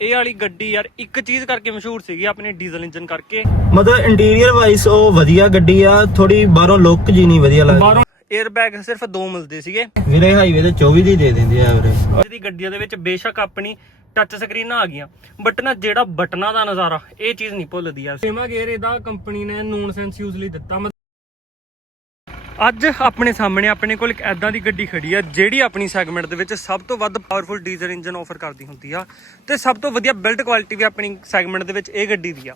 ਇਹ ਵਾਲੀ ਗੱਡੀ ਯਾਰ ਇੱਕ ਚੀਜ਼ ਕਰਕੇ ਮਸ਼ਹੂਰ ਸੀਗੀ ਆਪਣੇ ਡੀਜ਼ਲ ਇੰਜਨ ਕਰਕੇ। ਮਤਲਬ ਇੰਟੀਰੀਅਰ ਵਾਈਸ ਉਹ ਵਧੀਆ ਗੱਡੀ ਆ ਥੋੜੀ ਬਾਹਰੋਂ ਲੁੱਕ ਜੀ ਨਹੀਂ ਵਧੀਆ ਲੱਗਦੀ। ਬਾਹਰੋਂ 에ਅਰ ਬੈਗ ਸਿਰਫ ਦੋ ਮਿਲਦੇ ਸੀਗੇ। ਵੀਰੇ ਹਾਈਵੇ ਤੇ 24 ਦੀ ਦੇ ਦਿੰਦੇ ਆ ਵੀਰੇ। ਦੀ ਗੱਡੀਆਂ ਦੇ ਵਿੱਚ ਬੇਸ਼ੱਕ ਆਪਣੀ ਟੱਚ ਸਕਰੀਨਾਂ ਆ ਗਈਆਂ। ਬਟ ਨਾ ਜਿਹੜਾ ਬਟਨਾਂ ਦਾ ਨਜ਼ਾਰਾ ਇਹ ਚੀਜ਼ ਨਹੀਂ ਭੁੱਲਦੀ ਯਾਰ। ਸੇਮਾ ਗੇਅਰ ਇਹਦਾ ਕੰਪਨੀ ਨੇ ਨੋਨ ਸੈਂਸ ਯੂਜ਼ ਲਈ ਦਿੱਤਾ। ਅੱਜ ਆਪਣੇ ਸਾਹਮਣੇ ਆਪਣੇ ਕੋਲ ਇੱਕ ਐਦਾਂ ਦੀ ਗੱਡੀ ਖੜੀ ਆ, ਜਿਹੜੀ ਆਪਣੀ ਸੈਗਮੈਂਟ ਦੇ ਵਿੱਚ ਸਭ ਤੋਂ ਵੱਧ ਪਾਵਰਫੁਲ ਡੀਜ਼ਲ ਇੰਜਨ ਆਫਰ ਕਰਦੀ ਹੁੰਦੀ ਆ ਤੇ ਸਭ ਤੋਂ ਵਧੀਆ ਬਿਲਡ ਕੁਆਲਿਟੀ ਵੀ ਆਪਣੀ ਸੈਗਮੈਂਟ ਦੇ ਵਿੱਚ ਇਹ ਗੱਡੀ ਦੀ ਆ।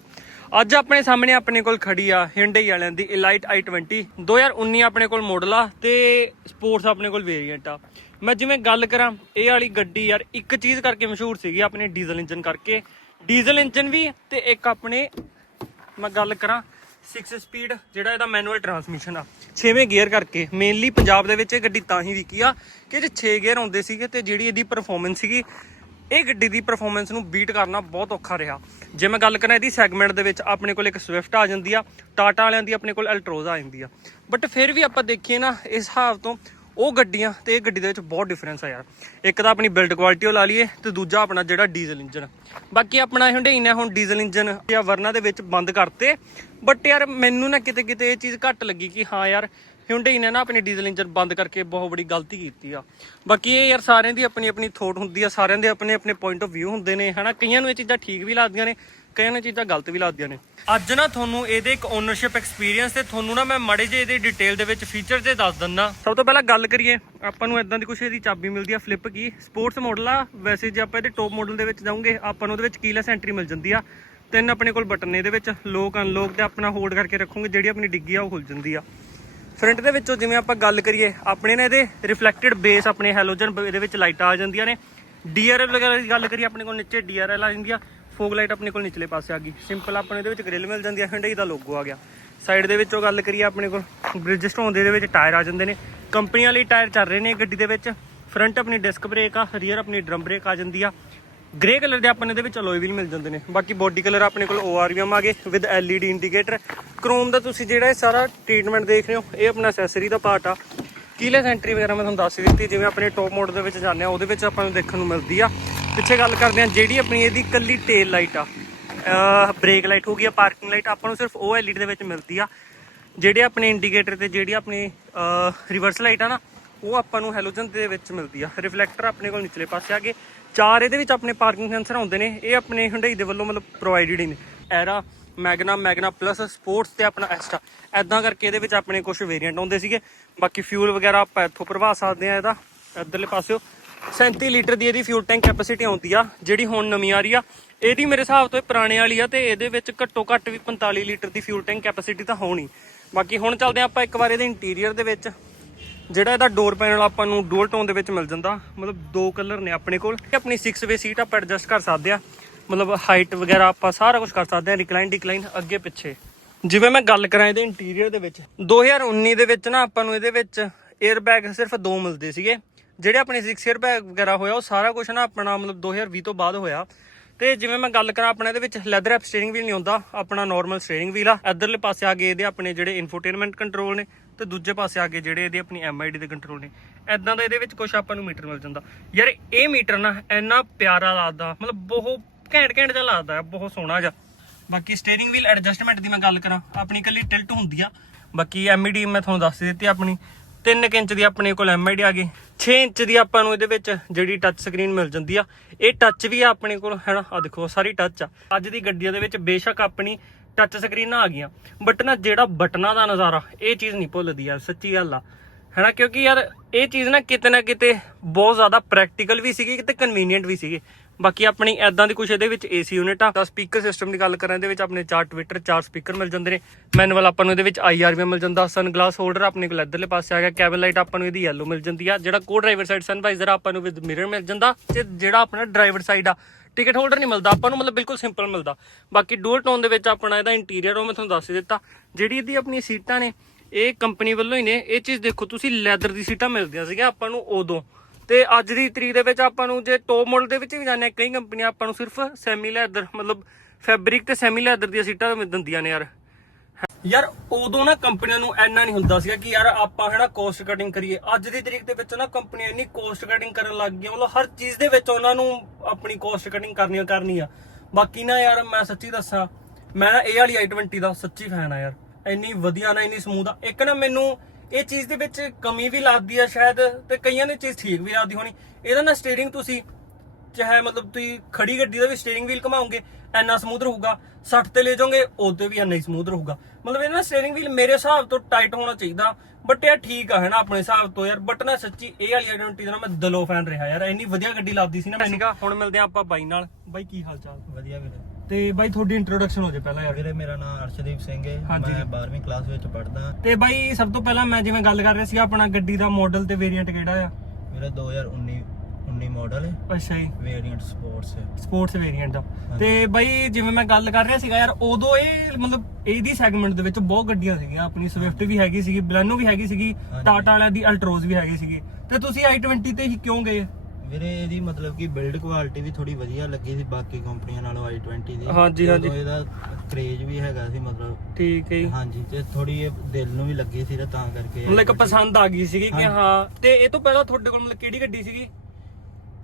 ਅੱਜ ਆਪਣੇ ਸਾਹਮਣੇ ਆਪਣੇ ਕੋਲ ਖੜੀ ਆ Hyundai ਵਾਲਿਆਂ ਦੀ Elite i20 2019 ਆਪਣੇ ਕੋਲ ਮਾਡਲ ਆ ਤੇ ਸਪੋਰਟਸ ਆਪਣੇ ਕੋਲ ਵੇਰੀਐਂਟ ਆ। ਮੈਂ ਜਿਵੇਂ ਗੱਲ ਕਰਾਂ, ਇਹ ਵਾਲੀ ਗੱਡੀ ਯਾਰ ਇੱਕ ਚੀਜ਼ ਕਰਕੇ ਮਸ਼ਹੂਰ ਸੀਗੀ ਆਪਣੇ ਡੀਜ਼ਲ ਇੰਜਨ ਕਰਕੇ। ਡੀਜ਼ਲ ਇੰਜਨ ਵੀ ਤੇ ਇੱਕ ਆਪਣੇ, ਮੈਂ ਗੱਲ ਕਰਾਂ 6 ਸਪੀਡ ਜਿਹੜਾ ਇਹਦਾ ਮੈਨੂਅਲ ਟਰਾਂਸਮਿਸ਼ਨ ਆ। 6ਵੇਂ ਗੇਅਰ ਕਰਕੇ। ਮੇਨਲੀ ਪੰਜਾਬ ਦੇ ਵਿੱਚ ਇਹ ਗੱਡੀ ਤਾਂ ਹੀ ਵਿਕੀ ਆ ਕਿ ਜੇ 6 ਗੇਅਰ ਆਉਂਦੇ ਸੀਗੇ ਤੇ ਜਿਹੜੀ ਇਹਦੀ ਪਰਫਾਰਮੈਂਸ ਸੀਗੀ, ਇਹ ਗੱਡੀ ਦੀ ਪਰਫਾਰਮੈਂਸ ਨੂੰ ਬੀਟ ਕਰਨਾ ਬਹੁਤ ਔਖਾ ਰਿਹਾ। ਜੇ ਮੈਂ ਗੱਲ ਕਰਾਂ ਇਹਦੀ ਸੈਗਮੈਂਟ ਦੇ ਵਿੱਚ, ਆਪਣੇ ਕੋਲ ਇੱਕ ਸਵਿਫਟ ਆ ਜਾਂਦੀ ਆ ਟਾਟਾ ਵਾਲਿਆਂ ਦੀ ਆਪਣੇ ਕੋਲ ਅਲਟਰੋਜ਼ ਆ ਜਾਂਦੀ ਆ। ਬਟ ਫਿਰ ਵੀ ਆਪਾਂ ਦੇਖੀਏ ਨਾ, ਇਸ ਹਿਸਾਬ ਤੋਂ ਉਹ ਗੱਡੀਆਂ ਤੇ ਇਹ ਗੱਡੀ ਦੇ ਵਿੱਚ ਬਹੁਤ ਡਿਫਰੈਂਸ ਆ ਯਾਰ। ਇੱਕ ਤਾਂ ਆਪਣੀ ਬਿਲਡ ਕੁਆਲਿਟੀ ਉਹ ਲਾ ਲਈਏ ਤੇ ਦੂਜਾ ਆਪਣਾ ਜਿਹੜਾ ਡੀਜ਼ਲ ਇੰਜਨ ਬਾਕੀ ਆਪਣਾ ਹੁੰਡਈ ਨੇ ਹੁਣ ਡੀਜ਼ਲ ਇੰਜਨ ਜਾਂ ਵਰਨਾ ਦੇ ਵਿੱਚ ਬੰਦ ਕਰਤੇ। ਬਟ ਯਾਰ ਮੈਨੂੰ ਨਾ ਕਿਤੇ ਕਿਤੇ ਇਹ ਚੀਜ਼ ਘੱਟ ਲੱਗੀ ਕਿ ਹਾਂ ਯਾਰ ਹਿਉਂਡਈ ਨੇ ਨਾ ਆਪਣੀ ਡੀਜ਼ਲ ਇੰਜਨ ਬੰਦ ਕਰਕੇ ਬਹੁਤ ਬੜੀ ਗਲਤੀ ਕੀਤੀ ਆ। ਬਾਕੀ ਇਹ ਯਾਰ ਸਾਰਿਆਂ ਦੀ ਆਪਣੀ ਆਪਣੀ ਥੋਟ ਹੁੰਦੀ ਆ, ਸਾਰਿਆਂ ਦੇ ਆਪਣੇ ਆਪਣੇ ਪੁਆਇੰਟ ਆਫ View ਹੁੰਦੇ ਨੇ, ਹਨਾ? ਕਈਆਂ ਨੂੰ ਇਹ ਚੀਜ਼ਾਂ ਠੀਕ ਵੀ ਲੱਗਦੀਆਂ ਨੇ ਕਈਆਂ ਨੂੰ ਚੀਜ਼ਾਂ ਗਲਤ ਵੀ ਲੱਗਦੀਆਂ ਨੇ। ਅੱਜ ਨਾ ਤੁਹਾਨੂੰ ਇਹਦੇ ਇੱਕ ਓਨਰਸ਼ਿਪ ਐਕਸਪੀਰੀਅੰਸ ਤੇ ਤੁਹਾਨੂੰ ਨਾ ਮੈਂ ਮਾੜੇ ਜਿਹੇ ਇਹਦੇ ਡਿਟੇਲ ਦੇ ਵਿੱਚ ਫੀਚਰ ਤੇ ਦੱਸ ਦਿੰਦਾ। ਸਭ ਤੋਂ ਪਹਿਲਾਂ ਗੱਲ ਕਰੀਏ ਆਪਾਂ ਨੂੰ ਇਦਾਂ ਦੀ ਕੁਛ ਇਹਦੀ ਚਾਬੀ ਮਿਲਦੀ ਆ ਫਲਿੱਪ ਕੀ ਸਪੋਰਟਸ ਮਾਡਲ ਆ ਵੈਸੇ ਜੇ ਆਪਾਂ ਇਹਦੇ ਟੌਪ ਮਾਡਲ ਦੇ ਵਿੱਚ ਜਾਵਾਂਗੇ ਆਪਾਂ ਨੂੰ ਉਹਦੇ ਵਿੱਚ ਕੀਲੈਸ ਐਂਟਰੀ ਮਿਲ ਜਾਂਦੀ ਆ। ਤਿੰਨ ਆਪਣੇ ਕੋਲ ਬਟਨ ਨੇ ਇਹਦੇ ਵਿੱਚ ਲੋਕ ਅਨਲੋਕ ਤੇ ਆਪਣਾ ਹੋਲਡ ਕਰਕੇ ਰੱਖੋਗੇ ਜਿਹੜੀ ਆਪਣੀ ਡਿੱਗੀ ਆ ਉਹ ਖੁੱਲ ਜਾਂਦੀ ਆ। ਫਰੰਟ ਦੇ ਵਿੱਚੋਂ ਜਿਵੇਂ ਆਪਾਂ ਗੱਲ ਕਰੀਏ ਆਪਣੇ ਨੇ ਇਹਦੇ ਰਿਫਲੈਕਟਡ ਬੇਸ ਆਪਣੇ ਹੈਲੋਜਨ ਇਹਦੇ ਵਿੱਚ ਲਾਈਟਾਂ ਆ ਜਾਂਦੀਆਂ ਨੇ। ਡੀਆਰਐਲ ਵਗੈਰਾ ਦੀ ਗੱਲ ਕਰੀਏ ਆਪਣੇ ਕੋਲ ਨੀਚੇ ਡੀਆਰਐਲ ਆ ਜਾਂਦੀ ਆ। ਫੋਗ ਲਾਈਟ ਆਪਣੇ ਕੋਲ ਨਿਚਲੇ ਪਾਸੇ ਆ ਗਈ। ਸਿੰਪਲ ਆਪਣੇ ਇਹਦੇ ਵਿੱਚ ਗ੍ਰਿਲ ਮਿਲ ਜਾਂਦੀ ਆ Hyundai ਦਾ ਲੋਗੋ ਆ ਗਿਆ। ਸਾਈਡ ਦੇ ਵਿੱਚੋਂ ਗੱਲ ਕਰੀਏ ਆਪਣੇ ਕੋਲ ਬ੍ਰਿਜ ਬ੍ਰਿਜਸਟੋਨ ਦੇ ਇਹਦੇ ਵਿੱਚ ਟਾਇਰ ਆ ਜਾਂਦੇ ਨੇ। ਕੰਪਨੀਆਂ ਲਈ ਟਾਇਰ ਚੱਲ ਰਹੇ ਨੇ ਗੱਡੀ ਦੇ ਵਿੱਚ। ਫਰੰਟ ਆਪਣੀ ਡਿਸਕ ਬ੍ਰੇਕ ਆ ਰੀਅਰ ਆਪਣੀ ਡਰਮ ਬ੍ਰੇਕ ਆ ਜਾਂਦੀ ਆ। ਗ੍ਰੇ ਕਲਰ ਦੇ ਆਪਣੇ ਦੇ ਵਿੱਚ ਅਲੋਏ ਵੀਲ ਮਿਲ ਜਾਂਦੇ ਨੇ। ਬਾਕੀ ਬੋਡੀ ਕਲਰ ਆਪਣੇ ਕੋਲ ORVM ਆ ਗਏ ਵਿਦ LED ਇੰਡੀਕੇਟਰ ਕ੍ਰੋਮ ਦਾ ਤੁਸੀਂ ਜਿਹੜਾ ਇਹ ਸਾਰਾ ਟ੍ਰੀਟਮੈਂਟ ਦੇਖ ਰਹੇ ਹੋ, ਇਹ ਆਪਣਾ ਐਕਸੈਸਰੀ ਦਾ ਪਾਰਟ ਆ। ਕੀਲੈਸ ਐਂਟਰੀ ਵਗੈਰਾ ਮੈਂ ਤੁਹਾਨੂੰ ਦੱਸ ਦਿੱਤੀ, ਜਿਵੇਂ ਆਪਣੇ ਟੌਪ ਮੋਡ ਦੇ ਵਿੱਚ ਜਾਂਦੇ ਆ, ਉਹਦੇ ਵਿੱਚ ਆਪਾਂ ਨੂੰ ਦੇਖਣ ਨੂੰ ਮਿਲਦੀ ਆ। ਪਿੱਛੇ ਗੱਲ ਕਰਦੇ ਆ ਜਿਹੜੀ ਆਪਣੀ ਇਹਦੀ ਕੱਲੀ ਟੇਲ ਲਾਈਟ ਆ ਬ੍ਰੇਕ ਲਾਈਟ ਹੋ ਗਈ ਆ ਪਾਰਕਿੰਗ ਲਾਈਟ ਆਪਾਂ ਨੂੰ ਸਿਰਫ ਉਹ LED ਦੇ ਵਿੱਚ ਮਿਲਦੀ ਆ, ਜਿਹੜੇ ਆਪਣੇ ਇੰਡੀਕੇਟਰ ਤੇ ਜਿਹੜੀ ਆਪਣੀ ਰਿਵਰਸ ਲਾਈਟ ਆ ਨਾ, ਉਹ ਆਪਾਂ ਨੂੰ ਹੈਲੋਜਨ ਦੇ ਵਿੱਚ ਮਿਲਦੀ ਆ। ਰਿਫਲੈਕਟਰ ਆਪਣੇ ਕੋਲ ਨਿਚਲੇ ਪਾਸੇ ਆ ਗਏ। ਚਾਰ ਇਹਦੇ ਵਿੱਚ ਆਪਣੇ ਪਾਰਕਿੰਗ ਸੈਂਸਰ ਆਉਂਦੇ ਨੇ, ਇਹ ਆਪਣੇ Hyundai ਦੇ ਵੱਲੋਂ ਮਤਲਬ ਪ੍ਰੋਵਾਈਡਡ ਹੀ ਨੇ। Era magna magna plus sports ਤੇ ਆਪਣਾ ਐਕਸਟਰਾ ਐਦਾਂ ਕਰਕੇ ਇਹਦੇ ਵਿੱਚ ਆਪਣੇ ਕੁਝ ਵੇਰੀਐਂਟ ਆਉਂਦੇ ਸੀਗੇ। ਬਾਕੀ ਫਿਊਲ ਵਗੈਰਾ ਆਪਾਂ ਇੱਥੋਂ ਭਰਵਾ ਸਕਦੇ ਆ ਇਹਦਾ, ਇੱਧਰਲੇ ਪਾਸਿਓ। 37 ਲੀਟਰ ਦੀ ਇਹਦੀ ਫਿਊਲ ਟੈਂਕ ਕੈਪੈਸਿਟੀ ਆਉਂਦੀ ਆ, ਜਿਹੜੀ ਹੁਣ ਨਵੀਂ ਆ ਰਹੀ ਆ। ਇਹਦੀ ਮੇਰੇ ਹਿਸਾਬ ਤੋਂ ਇਹ ਪੁਰਾਣੇ ਵਾਲੀ ਆ ਤੇ ਇਹਦੇ ਵਿੱਚ ਘੱਟੋ ਘੱਟ ਵੀ 45 ਲੀਟਰ ਦੀ ਫਿਊਲ ਟੈਂਕ ਕੈਪੈਸਿਟੀ ਤਾਂ ਹੋਣੀ। ਬਾਕੀ ਹੁਣ ਚੱਲਦੇ ਆ ਆਪਾਂ ਇੱਕ ਵਾਰ ਇਹਦੇ ਇੰਟੀਰੀਅਰ ਦੇ ਵਿੱਚ, ਜਿਹੜਾ ਇਹਦਾ ਡੋਰ ਪੈਨਲ ਆਪਾਂ ਨੂੰ ਡੂਅਲ ਟੋਨ ਦੇ ਵਿੱਚ ਮਿਲ ਜਾਂਦਾ। ਮਤਲਬ ਦੋ ਕਲਰ ਨੇ ਆਪਣੇ ਕੋਲ। ਆਪਣੀ 6 ਵੇ ਸੀਟ ਆਪਾਂ ਐਡਜਸਟ ਕਰ ਸਕਦੇ ਆ। ਮਤਲਬ ਹਾਈਟ ਵਗੈਰਾ ਆਪਾਂ ਸਾਰਾ ਕੁਝ ਕਰ ਸਕਦੇ ਆ ਰਿਕਲਾਈਨ ਡਿਕਲਾਈਨ ਅੱਗੇ ਪਿੱਛੇ। ਜਿਵੇਂ ਮੈਂ ਗੱਲ ਕਰਾਂ ਇਹਦੇ ਇੰਟੀਰੀਅਰ ਦੇ ਵਿੱਚ 2019 ਦੇ ਵਿੱਚ ਨਾ ਆਪਾਂ ਨੂੰ ਇਹਦੇ ਵਿੱਚ 에ਅਰ ਬੈਗ ਸਿਰਫ ਦੋ ਮਿਲਦੇ ਸੀਗੇ। ਜਿਹੜੇ ਆਪਣੇ 6 에ਅਰ ਬੈਗ ਵਗੈਰਾ ਹੋਇਆ, ਉਹ ਸਾਰਾ ਕੁਝ ਨਾ ਆਪਣਾ ਮਤਲਬ 2020 ਤੋਂ ਬਾਅਦ ਹੋਇਆ। ਤੇ ਜਿਵੇਂ ਮੈਂ ਗੱਲ ਕਰਾਂ ਆਪਣੇ ਇਹਦੇ ਵਿੱਚ ਲੈਦਰ ਐਪ ਸਟੀਅਰਿੰਗ ਵੀਲ ਨਹੀਂ ਹੁੰਦਾ, ਆਪਣਾ ਨਾਰਮਲ ਸਟੀਅਰਿੰਗ ਵੀਲ ਆ। ਇਧਰਲੇ ਪਾਸੇ ਆ ਗਏ ਇਹਦੇ ਆਪਣੇ ਜਿਹੜੇ ਇਨਫੋਟੇਨਮੈਂਟ ਕੰਟਰੋਲ ਨੇ, ਤੇ ਦੂਜੇ ਪਾਸੇ ਆ ਗਏ ਜਿਹੜੇ ਇਹਦੇ ਆਪਣੀ ਐਮਆਈਡੀ ਦੇ ਕੰਟਰੋਲ ਨੇ। ਐਦਾਂ ਦਾ ਇਹਦੇ ਵਿੱਚ ਕੁਝ ਆਪਾਂ ਨੂੰ ਮੀਟਰ ਮਿਲ ਜਾਂਦਾ। ਯਾਰ, ਇਹ ਮੀਟਰ ਨਾ ਇੰਨਾ ਪਿਆਰਾ ਲੱਗਦਾ, ਮਤਲਬ ਬਹੁਤ ਘੈਂਟ ਘੈਂਟ ਜਿਹਾ ਲੱਗਦਾ ਬਹੁਤ ਸੋਹਣਾ ਜਿਹਾ। ਬਾਕੀ ਸਟੀਅਰਿੰਗ ਵੀਲ ਐਡਜਸਟਮੈਂਟ ਦੀ ਮੈਂ ਗੱਲ ਕਰਾਂ, ਆਪਣੀ ਕੱਲੀ ਟਿਲਟ ਹੁੰਦੀ ਆ। ਬਾਕੀ ਐਮਈਡੀ ਮੈਂ ਤੁਹਾਨੂੰ ਦੱਸ ਦਿੱਤੀ ਆਪਣੀ 3 ਇੰਚ ਦੀ ਆਪਣੇ ਕੋਲ ਐਮਆਈਡੀ ਆ ਗਈ 6 ਇੰਚ ਦੀ ਆਪਾਂ ਨੂੰ ਇਹਦੇ ਵਿੱਚ ਜਿਹੜੀ ਟੱਚ ਸਕਰੀਨ ਮਿਲ ਜਾਂਦੀ ਆ, ਇਹ ਟੱਚ ਵੀ ਆ ਆਪਣੇ ਕੋਲ, ਹੈਨਾ? ਆ ਦੇਖੋ ਸਾਰੀ ਟੱਚ ਆ। ਅੱਜ ਦੀ ਗੱਡੀਆਂ ਦੇ ਵਿੱਚ ਬੇਸ਼ੱਕ ਆਪਣੀ ਟੱਚ ਸਕਰੀਨਾਂ ਆ ਗਈਆਂ। ਬਟ ਨਾ ਜਿਹੜਾ ਬਟਨਾਂ ਦਾ ਨਜ਼ਾਰਾ, ਇਹ ਚੀਜ਼ ਨਹੀਂ ਭੁੱਲਦੀ ਯਾਰ, ਸੱਚੀ ਗੱਲ ਆ। ਹੈਨਾ? ਕਿਉਂਕਿ ਯਾਰ, ਇਹ ਚੀਜ਼ ਨਾ ਕਿਤੇ ਨਾ ਕਿਤੇ ਬਹੁਤ ਜ਼ਿਆਦਾ ਪ੍ਰੈਕਟੀਕਲ ਵੀ ਸੀਗੀ ਤੇ ਕਨਵੀਨੀਅੰਟ ਵੀ ਸੀਗੀ। ਬਾਕੀ ਆਪਣੀ ਐਦਾਂ ਦੀ ਕੁਛ ਇਹਦੇ ਵਿੱਚ ਏਸੀ ਯੂਨਿਟ ਆ, ਤਾਂ ਸਪੀਕਰ ਸਿਸਟਮ ਦੀ ਗੱਲ ਕਰਾਂ, ਇਹਦੇ ਵਿੱਚ ਆਪਣੇ ਚਾਰ ਟਵਿੱਟਰ ਚਾਰ ਸਪੀਕਰ ਮਿਲ ਜਾਂਦੇ ਨੇ। ਮੈਨੂਅਲ ਆਪਾਂ ਨੂੰ ਇਹਦੇ ਵਿੱਚ ਆਈਆਰਵੀ ਮਿਲ ਜਾਂਦਾ ਸਨ ਗਲਾਸ ਹੋਲਡਰ ਆਪਣੇ ਕੋਲ ਇਧਰਲੇ ਪਾਸੇ ਆ ਗਿਆ ਕੈਬਨ ਲਾਈਟ ਆਪਾਂ ਨੂੰ ਇਹਦੀ ਯੈਲੋ ਮਿਲ ਜਾਂਦੀ ਆ। ਜਿਹੜਾ ਕੋ ਡਰਾਈਵਰ ਸਾਈਡ ਸਨਵਾਈਜ਼ਰ ਆਪਾਂ ਨੂੰ ਵਿਦ ਮਿਰਰ ਮਿਲ ਜਾਂਦਾ, ਤੇ ਜਿਹੜਾ ਆਪਣਾ ਡਰਾਈਵਰ ਸਾਈਡ ਆ ਟਿਕਟ ਹੋਲਡਰ ਨਹੀਂ ਮਿਲਦਾ, ਆਪਾਂ ਨੂੰ ਮਤਲਬ ਬਿਲਕੁਲ ਸਿੰਪਲ ਮਿਲਦਾ। ਬਾਕੀ ਡੂਅਲ ਟੋਨ ਦੇ ਵਿੱਚ ਆਪਣਾ ਇਹਦਾ ਇੰਟੀਰੀਅਰ ਉਹ ਮੈਂ ਤੁਹਾਨੂੰ ਦੱਸ ਦਿੱਤਾ। ਜਿਹੜੀ ਇਹਦੀ ਆਪਣੀ ਸੀਟਾਂ ਨੇ, ਇਹ ਕੰਪਨੀ ਵੱਲੋਂ ਹੀ ਨੇ, ਇਹ ਚੀਜ਼ ਦੇਖੋ, ਤੁਸੀਂ ਲੈਦਰ ਦੀ ਸੀਟਾਂ ਮਿਲਦੀਆਂ ਸੀਗੀਆਂ ਆਪਾਂ ਨੂੰ ਉਦੋਂ। ਤੇ ਅੱਜ ਦੀ ਤਰੀਕ ਦੇ ਵਿੱਚ ਆਪਾਂ ਨੂੰ ਜੇ ਟੌਪ ਮਾਡਲ ਦੇ ਵਿੱਚ ਵੀ ਜਾਂਦੇ ਕਈ ਕੰਪਨੀਆਂ ਆਪਾਂ ਨੂੰ ਸਿਰਫ ਸੈਮੀ ਲੈਦਰ ਮਤਲਬ ਫੈਬਰਿਕ ਤੇ ਸੈਮੀ ਲੈਦਰ ਦੀਆਂ ਸੀਟਾਂ ਦਿੰਦੀਆਂ ਨੇ ਯਾਰ। ਯਾਰ, ਉਦੋਂ ਨਾ ਕੰਪਨੀਆਂ ਨੂੰ ਐਨਾ ਨਹੀਂ ਹੁੰਦਾ ਸੀਗਾ ਕਿ ਯਾਰ ਆਪਾਂ ਹੈ ਕੋਸਟ ਕਟਿੰਗ ਕਰੀਏ। ਅੱਜ ਦੀ ਤਰੀਕ ਦੇ ਵਿੱਚ ਨਾ ਕੰਪਨੀਆਂ ਇੰਨੀ ਕੋਸਟ ਕਟਿੰਗ ਕਰਨ ਲੱਗ ਗਈਆਂ, ਮਤਲਬ ਹਰ ਚੀਜ਼ ਦੇ ਵਿੱਚ ਉਹਨਾਂ ਨੂੰ ਆਪਣੀ ਕੋਸਟ ਕਟਿੰਗ ਕਰਨੀ ਕਰਨੀ ਆ ਬਾਕੀ ਨਾ ਯਾਰ, ਮੈਂ ਸੱਚੀ ਦੱਸਾਂ, ਮੈਂ ਨਾ ਇਹ ਵਾਲੀ i20 ਦਾ ਸੱਚੀ ਫੈਨ ਆ ਯਾਰ। ਇੰਨੀ ਵਧੀਆ ਨਾ, ਇੰਨੀ ਸਮੂਥ ਆ। ਇੱਕ ਨਾ ਮੈਨੂੰ ਇਹ ਚੀਜ਼ ਦੇ ਵਿੱਚ ਕਮੀ ਵੀ ਲੱਗਦੀ ਆ ਸ਼ਾਇਦ ਤੇ ਕਈਆਂ ਨੇ ਚੀਜ਼ ਠੀਕ ਵੀ ਲੱਗਦੀ ਹੋਣੀ। ਇਹਦਾ ਨਾ ਸਟੀਅਰਿੰਗ ਤੁਸੀਂ ਚਾਹੇ ਮਤਲਬ ਤੁਸੀਂ ਖੜੀ ਗੱਡੀ ਦਾ ਵੀ ਸਟੀਅਰਿੰਗ ਵੀਲ ਘਮਾਓਗੇ ਐਨਾ ਸਮੂਥ ਰਹੂਗਾ। 60 ਤੇ ਲੈ ਜਾਓਗੇ ਉਹਦੇ ਵੀ ਐਨਾ ਹੀ ਸਮੂਥ ਰਹੂਗਾ। ਮਤਲਬ ਇਹ ਨਾ ਸਟੀਅਰਿੰਗ ਵੀਲ ਮੇਰੇ ਹਿਸਾਬ ਤੋਂ ਟਾਈਟ ਹੋਣਾ ਚਾਹੀਦਾ ਬਟ ਇਹ ਠੀਕ ਆ ਹੈ ਨਾ ਆਪਣੇ ਹਿਸਾਬ ਤੋਂ ਯਾਰ। ਬਟ ਨਾ ਸੱਚੀ ਇਹ ਵਾਲੀ ਆਇਡੈਂਟੀ ਦਾ ਮੈਂ ਦਿਲੋਂ ਫੈਨ ਰਿਹਾ ਯਾਰ। ਇੰਨੀ ਵਧੀਆ ਗੱਡੀ ਲੱਗਦੀ ਸੀ ਨਾ ਮੈਨੂੰ। ਹੁਣ ਮਿਲਦੇ ਆ ਆਪਾਂ ਬਾਈ ਨਾਲ। ਬਾਈ ਕੀ ਹਾਲ ਚਾਲ? ਵਧੀਆ ਵੀਰੇ। ਤੇ ਬਾਈ ਤੁਹਾਡੀ ਇੰਟਰੋਡਕਸ਼ਨ ਹੋ ਜੇ ਪਹਿਲਾਂ ਯਾਰ। ਵੀਰੇ ਮੇਰਾ ਨਾਮ ਅਰਸ਼ਦੀਪ ਸਿੰਘ ਹੈ। ਹਾਂਜੀ। ਮੈਂ 12ਵੀਂ ਕਲਾਸ ਵਿੱਚ ਪੜ੍ਹਦਾ। ਤੇ ਬਾਈ ਸਭ ਤੋਂ ਪਹਿਲਾਂ ਮੈਂ ਜਿਵੇਂ ਗੱਲ ਕਰ ਰਿਹਾ ਸੀ ਆਪਣਾ ਗੱਡੀ ਦਾ ਮਾਡਲ ਤੇ ਵੇਰੀਐਂਟ ਕਿਹੜਾ ਆ? ਵੀਰੇ 2019 19 ਮਾਡਲ ਹੈ। ਅੱਛਾ ਜੀ। ਵੇਰੀਐਂਟ ਸਪੋਰਟਸ ਹੈ। ਸਪੋਰਟਸ ਵੇਰੀਐਂਟ ਦਾ ਤੇ ਬਾਈ ਜਿਵੇਂ ਮੈਂ ਗੱਲ ਕਰ ਰਿਹਾ ਸੀਗਾ ਯਾਰ ਉਦੋਂ ਇਹ ਮਤਲਬ ਇਹਦੀ ਸੈਗਮੈਂਟ ਦੇ ਵਿੱਚ ਬਹੁਤ ਗੱਡੀਆਂ ਸੀਗੀਆਂ। ਆਪਣੀ ਸਵਿਫਟ ਵੀ ਹੈਗੀ ਸੀਗੀ ਬਲੈਨੋ ਵੀ ਹੈਗੀ ਸੀਗੀ ਹਾਂਜੀ। ਟਾਟਾ ਵਾਲਿਆਂ ਦੀ ਅਲਟਰੋਜ਼ ਵੀ ਹੈਗੀ ਸੀਗੀ। ਤੇ ਤੁਸੀਂ i20 ਤੇ ਹੀ ਕਿਉਂ ਗਏ? ਵੀਰੇ ਇਹਦੀ ਮਤਲਬ ਕਿ ਬਿਲਡ ਕੁਆਲਿਟੀ ਵੀ ਥੋੜੀ ਵਧੀਆ ਲੱਗੀ ਸੀ ਬਾਕੀ ਕੰਪਨੀਆਂ ਨਾਲੋਂ i20 ਦੀ ਹਾਂਜੀ, ਹਾਂਜੀ। ਉਦੋਂ ਇਹਦਾ ਕਰੇਜ ਵੀ ਹੈਗਾ ਸੀ ਮਤਲਬ ਠੀਕ ਹੈ ਜੀ ਹਾਂਜੀ ਤੇ ਥੋੜੀ ਇਹ ਦਿਲ ਨੂੰ ਵੀ ਲੱਗੀ ਸੀ ਤੇ ਤਾਂ ਕਰਕੇ ਮਤਲਬ ਇੱਕ ਪਸੰਦ ਆ ਗਈ ਸੀਗੀ ਕਿ। ਹਾਂ ਤੇ ਇਹ ਤੋਂ ਪਹਿਲਾਂ ਤੁਹਾਡੇ ਕੋਲ ਮਤਲਬ ਕਿਹੜੀ ਗੱਡੀ ਸੀਗੀ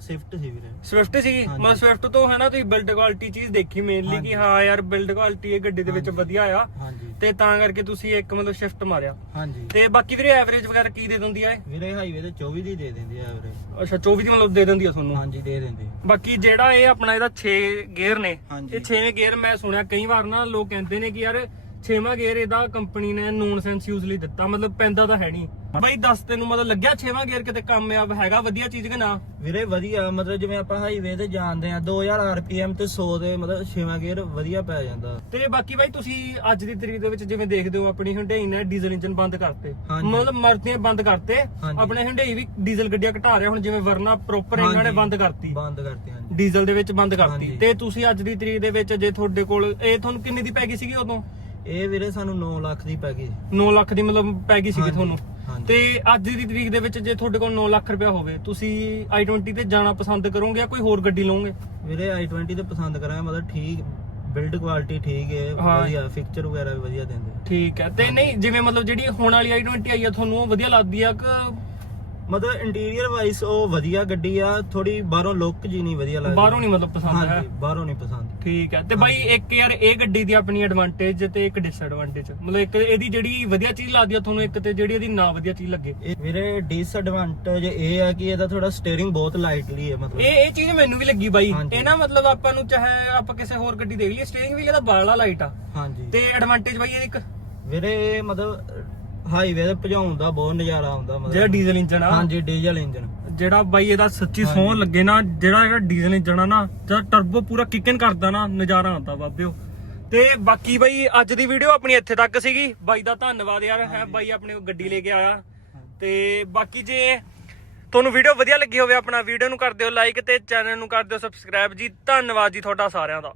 ਸਵਿਫਟ ਸੀ ਵੀਰੇ ਸਵਿਫਟ ਸੀਗੀ? ਹਾਂਜੀ। ਮਤਲਬ ਸਵਿਫਟ ਤੋਂ ਹੈ ਨਾ ਤੁਸੀਂ ਬਿਲਡ ਕੁਆਲਿਟੀ ਚੀਜ਼ ਦੇਖੀ ਮੇਨਲੀ ਕਿ ਹਾਂਜੀ। ਹਾਂ ਯਾਰ ਬਿਲਡ ਕੁਆਲਿਟੀ ਇਹ ਗੱਡੀ ਦੇ ਵਿੱਚ ਹਾਂਜੀ। ਵਧੀਆ ਆ। ਹਾਂਜੀ। ਤੇ ਤਾਂ ਕਰਕੇ ਤੁਸੀਂ ਇੱਕ ਮਤਲਬ ਸ਼ਿਫਟ ਮਾਰਿਆ। ਹਾਂਜੀ। ਤੇ ਬਾਕੀ ਵੀਰੇ ਐਵਰੇਜ ਵਗੈਰਾ ਕੀ ਦੇ ਦਿੰਦੀ ਆ ਇਹ? ਵੀਰੇ ਹਾਈਵੇ ਤੇ 24 ਦੀ ਦੇ ਦਿੰਦੀ ਆ ਵੀਰੇ ਅੱਛਾ 24 ਦੀ ਮਤਲਬ ਦੇ ਦਿੰਦੀ ਆ ਤੁਹਾਨੂੰ? ਹਾਂਜੀ ਦੇ ਦਿੰਦੀ। ਬਾਕੀ ਜਿਹੜਾ ਇਹ ਆਪਣਾ ਇਹਦਾ 6 ਗੇਅਰ ਨੇ। ਹਾਂਜੀ। ਇਹ 6ਵੇਂ ਗੇਅਰ ਮੈਂ ਸੁਣਿਆ ਕਈ ਵਾਰ ਨਾ ਲੋਕ ਕਹਿੰਦੇ ਨੇ ਕਿ ਯਾਰ 6ਵਾਂ ਗੇਅਰ ਇਹਦਾ ਕੰਪਨੀ ਨੇ ਨੋਨ ਸੈਂਸ ਯੂਜ਼ ਲਈ ਦਿੱਤਾ ਮਤਲਬ ਪੈਂਦਾ ਤਾਂ ਹੈ ਨਹੀਂ। ਬਾਈ ਦੱਸ ਤੈਨੂੰ ਮਤਲਬ ਲੱਗਿਆ 6ਵਾਂ ਗੇਅਰ ਕਿਤੇ ਕਾਮਯਾਬ ਹੈਗਾ ਵਧੀਆ ਚੀਜ਼ ਕਿ ਨਾ? ਵੀਰੇ ਵਧੀਆ ਮਤਲਬ ਜਿਵੇਂ ਆਪਾਂ ਹਾਈਵੇ ਤੇ ਜਾਂਦੇ ਆ 2000 ਆਰਪੀਐਮ ਤੇ 100 ਦੇ ਮਤਲਬ 6ਵਾਂ ਗੇਅਰ ਵਧੀਆ ਪੈ ਜਾਂਦਾ। ਤੇ ਬਾਕੀ ਬਾਈ ਤੁਸੀਂ ਅੱਜ ਦੀ ਤਰੀਕ ਦੇ ਵਿੱਚ ਜਿਵੇਂ ਦੇਖਦੇ ਹੋ ਆਪਣੀ ਹੰਡੇਈ ਨੇ ਡੀਜ਼ਲ ਇੰਜਨ ਬੰਦ ਕਰਤੇ। ਹਾਂਜੀ। ਮਤਲਬ ਮਰਦੀਆਂ ਬੰਦ ਕਰਤੇ। ਹਾਂਜੀ। ਆਪਣੇ ਹੰਡੇਈ ਵੀ ਡੀਜ਼ਲ ਗੱਡੀਆਂ ਘਟਾ ਰਿਹਾ ਹੁਣ ਜਿਵੇਂ ਵਰਨਾ ਪ੍ਰੋਪਰ ਇਹਨਾਂ ਨੇ ਹਾਂਜੀ। ਬੰਦ ਕਰਤੀ। ਬੰਦ ਕਰਤੇ ਹਾਂਜੀ। ਡੀਜ਼ਲ ਦੇ ਵਿੱਚ ਬੰਦ ਕਰਤੀ। ਹਾਂਜੀ। ਤੇ ਤੁਸੀਂ ਅੱਜ ਦੀ ਤਰੀਕ ਦੇ ਵਿੱਚ ਜੇ ਤੁਹਾਡੇ ਕੋਲ ਇਹ ਤੁਹਾਨੂੰ ਕਿੰਨੇ ਦੀ ਪੈ ਗਈ ਸੀਗੀ ਉਦੋਂ? ਇਹ ਵੀਰੇ ਸਾਨੂੰ 9 ਲੱਖ ਦੀ ਪੈ ਗਈ। 9 ਲੱਖ ਦੀ ਮਤਲਬ ਪੈ ਗਈ ਸੀਗੀ ਹਾਂਜੀ, ਤੁਹਾਨੂੰ। ਹਾਂਜੀ। ਤੇ ਅੱਜ ਦੀ ਤਰੀਕ ਦੇ ਵਿੱਚ ਜੇ ਤੁਹਾਡੇ ਕੋਲ 9 ਲੱਖ ਰੁਪਇਆ ਹੋਵੇ ਤੁਸੀਂ i20 ਤੇ ਜਾਣਾ ਪਸੰਦ ਕਰੋਗੇ ਜਾਂ ਕੋਈ ਹੋਰ ਗੱਡੀ ਲਓਗੇ? ਵੀਰੇ i20 ਤੇ ਪਸੰਦ ਕਰਾਂਗੇ ਮਤਲਬ ਠੀਕ ਬਿਲਡ ਕੁਆਲਿਟੀ ਠੀਕ ਹੈ ਹਾਂ। ਵਧੀਆ ਫਿਕਚਰ ਵਗੈਰਾ ਵੀ ਵਧੀਆ ਦਿੰਦੇ। ਠੀਕ ਹੈ। ਤੇ ਨਹੀਂ ਜਿਵੇਂ ਮਤਲਬ ਜਿਹੜੀ ਹੁਣ ਵਾਲੀ i20 ਆਈ ਆ ਤੁਹਾਨੂੰ ਉਹ ਵਧੀਆ ਲੱਗਦੀ ਆ ਕਿ ਮਤਲਬ ਇੰਟੀਰੀਅਰ ਵਾਈਸ ਉਹ ਵਧੀਆ ਗੱਡੀ ਆ ਥੋੜੀ ਬਾਹਰੋਂ ਲੁੱਕ ਜੀ ਨਹੀਂ ਵਧੀਆ ਲੱਗਦੀ। ਬਾਹਰੋਂ ਨਹੀਂ ਮਤਲਬ ਪਸੰਦ ਹੈ? ਹਾਂਜੀ ਬਾਹਰੋਂ ਨਹੀਂ ਪਸੰਦ। ਠੀਕ ਹੈ ਤੇ ਬਾਈ ਇੱਕ ਯਾਰ ਇਹ ਗੱਡੀ ਦੀ ਆਪਣੀ ਐਡਵਾਂਟੇਜ ਤੇ ਇੱਕ ਡਿਸਐਡਵਾਂਟੇਜ ਮਤਲਬ ਇੱਕ ਇਹਦੀ ਜਿਹੜੀ ਵਧੀਆ ਚੀਜ਼ ਲੱਗਦੀ ਆ ਤੁਹਾਨੂੰ ਇੱਕ ਤੇ ਜਿਹੜੀ ਇਹਦੀ ਨਾ ਵਧੀਆ ਚੀਜ਼ ਲੱਗੇ। ਇਹ ਵੀਰੇ ਡਿਸਐਡਵਾਂਟੇਜ ਇਹ ਆ ਕਿ ਇਹਦਾ ਥੋੜਾ ਸਟੀਅਰਿੰਗ ਬਹੁਤ ਲਾਈਟਲੀ ਹੈ ਮਤਲਬ। ਇਹ ਇਹ ਚੀਜ਼ ਮੈਨੂੰ ਵੀ ਲੱਗੀ ਬਾਈ। ਹਾਂਜੀ। ਇਹ ਨਾ ਮਤਲਬ ਆਪਾਂ ਨੂੰ ਚਾਹੇ ਆਪਾਂ ਕਿਸੇ ਹੋਰ ਗੱਡੀ ਦੇਖ ਲਈਏ ਸਟੀਅਰਿੰਗ ਵੀ ਇਹਦਾ ਬਾਲਾ ਲਾਈਟ ਆ। ਹਾਂਜੀ। ਤੇ ਐਡਵਾਂਟੇਜ ਬਾਈ ਇਹ ਇੱਕ। ਵੀਰੇ ਮਤਲਬ ਹਾਈਵੇ ਤੇ ਭਜਾਉਣ ਦਾ ਬਹੁਤ ਨਜ਼ਾਰਾ ਆਉਂਦਾ ਜਿਹੜਾ ਮਤਲਬ ਡੀਜ਼ਲ ਇੰਜਨ ਆ। ਹਾਂਜੀ ਡੀਜ਼ਲ ਇੰਜਨ ਜਿਹੜਾ ਬਾਈ ਇਹਦਾ ਸੱਚੀ ਹਾਂਜੀ। ਸੌਂ ਲੱਗੇ ਨਾ ਜਿਹੜਾ ਜਿਹੜਾ ਡੀਜ਼ਲ ਇੰਜਨ ਆ ਨਾ ਜਦ ਟਰਬੋ ਪੂਰਾ ਕਿਕਨ ਕਰਦਾ ਨਾ ਨਜ਼ਾਰਾ ਆਉਂਦਾ ਬਾਬਿਓ। ਤੇ ਬਾਕੀ ਬਾਈ ਅੱਜ ਦੀ ਵੀਡੀਓ ਆਪਣੀ ਇੱਥੇ ਤੱਕ ਸੀਗੀ। ਬਾਈ ਦਾ ਧੰਨਵਾਦ ਯਾਰ ਹੈ ਬਾਈ ਆਪਣੇ ਕੋਲ ਗੱਡੀ ਲੈ ਕੇ ਆਇਆ। ਤੇ ਬਾਕੀ ਜੇ ਤੁਹਾਨੂੰ ਵੀਡੀਓ ਵਧੀਆ ਲੱਗੀ ਹੋਵੇ ਆਪਣਾ ਵੀਡੀਓ ਨੂੰ ਕਰ ਦਿਓ ਲਾਈਕ ਤੇ ਚੈਨਲ ਨੂੰ ਕਰ ਦਿਓ ਸਬਸਕ੍ਰਾਈਬ ਜੀ। ਧੰਨਵਾਦ ਜੀ ਤੁਹਾਡਾ ਸਾਰਿਆਂ ਦਾ।